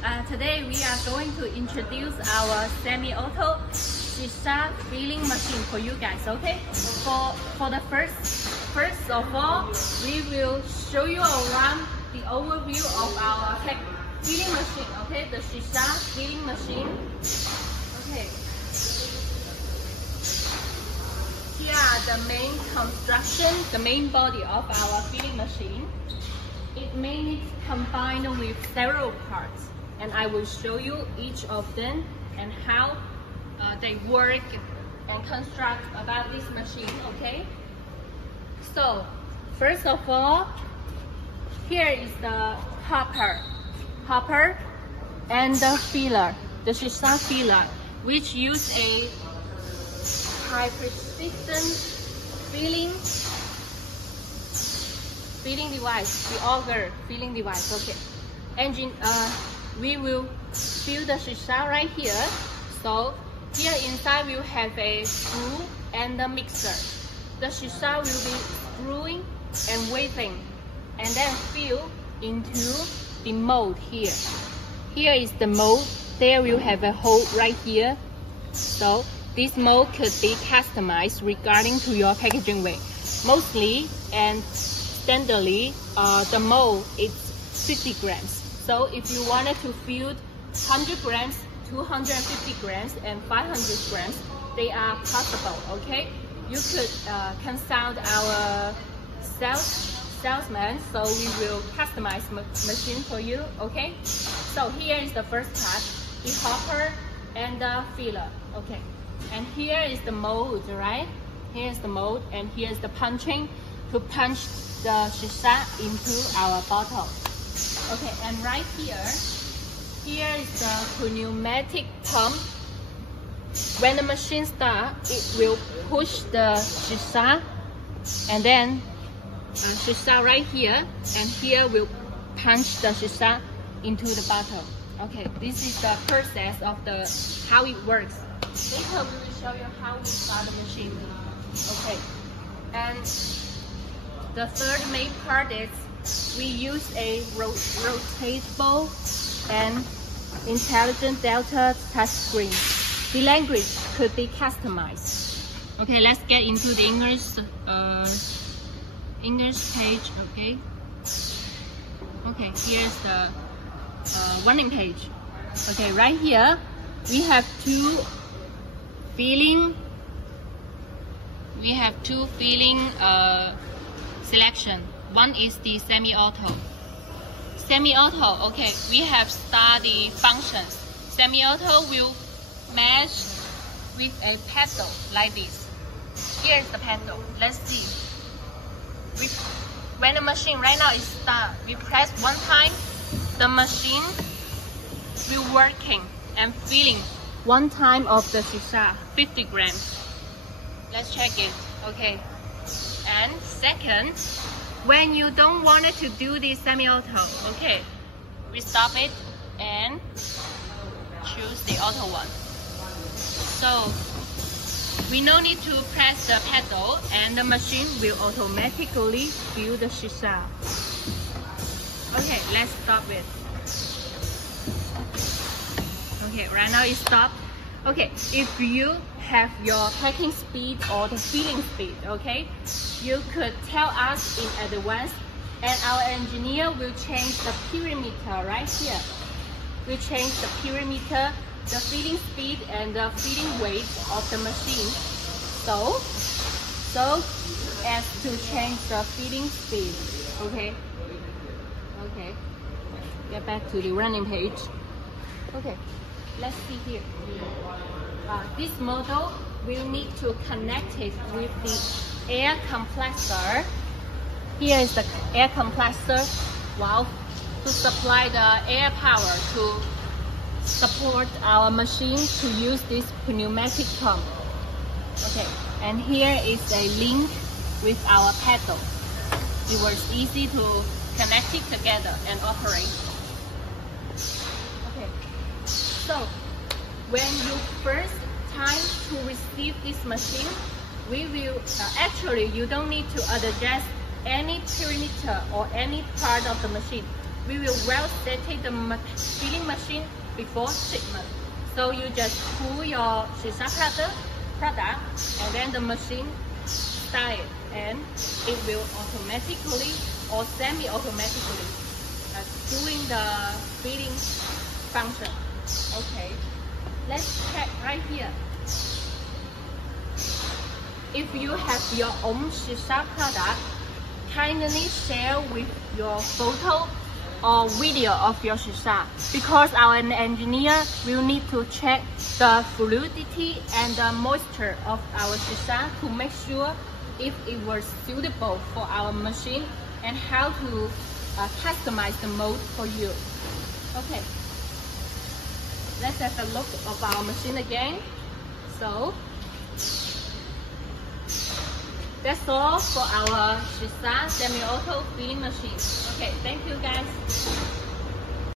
Today we are going to introduce our semi-auto Shisha filling machine for you guys. Okay. For the first of all, we will show you around the overview of our filling machine. Okay, the Shisha filling machine. Okay. Here are the main construction, the main body of our filling machine. It mainly combined with several parts, and I will show you each of them and how they work and construct about this machine. Okay. So first of all, here is the hopper and the filler, the Shisha filler, which use a high precision filling device, the auger filling device. Okay. We will fill the Shisha right here. So here inside we'll have a screw and a mixer. The Shisha will be screwing and waving, and then fill into the mold here. Here is the mold. There we'll have a hole right here. So this mold could be customized regarding to your packaging weight. Mostly and standardly, the mold is 50 grams. So if you wanted to fill 100 grams, 250 grams, and 500 grams, they are possible. Okay, you could consult our salesman, so we will customize machine for you. Okay, so here is the first part, the hopper and the filler. Okay, and here is the mold, right? Here is the mold, and here is the punching to punch the Shisha into our bottle. Okay, and right here is the pneumatic pump. When the machine starts, it will push the Shisha, and then Shisha right here, and here will punch the Shisha into the bottle. Okay, this is the process of how it works. Later we will show you how we start the machine. Okay, and the third main part is we use a rotatable and intelligent delta touchscreen. The language could be customized. Okay, let's get into the English page. Okay, here's the running page. Okay, right here we have two filling selection. One is the semi-auto. Okay, we have studied functions. Semi-auto will mesh with a pedal like this. Here is the pedal. Let's see. When the machine right now is start, we press one time, the machine will working and filling one time of the Shisha, 50 grams. Let's check it. Okay. And second, when you don't want it to do this semi-auto, okay, we stop it and choose the auto one. So we no need to press the pedal, and the machine will automatically fill the Shisha. Okay, let's stop it. Okay, right now it's stopped. Okay, if you have your packing speed or the filling speed, okay, you could tell us in advance, and our engineer will change the perimeter right here. We change the perimeter, the filling speed, and the filling weight of the machine, so as to change the filling speed. Okay. Get back to the running page. Okay, let's see here. This model will need to connect it with the air compressor. Here is the air compressor valve to supply the air power to support our machine to use this pneumatic pump. Okay, and here is a link with our pedal. It was easy to connect it together and operate. Okay, so when you first time to receive this machine, we will actually you don't need to adjust any perimeter or any part of the machine. we will well set the filling machine before shipment. So you just pull your Shisha product and then the machine start it, and it will automatically or semi-automatically doing the filling function. Okay, let's check right here. If you have your own Shisha product, kindly share with your photo or video of your Shisha, because our engineer will need to check the fluidity and the moisture of our Shisha to make sure if it was suitable for our machine and how to customize the mold for you. Okay, let's have a look of our machine again. So that's all for our Shisha semi-auto filling machine. Okay, thank you guys.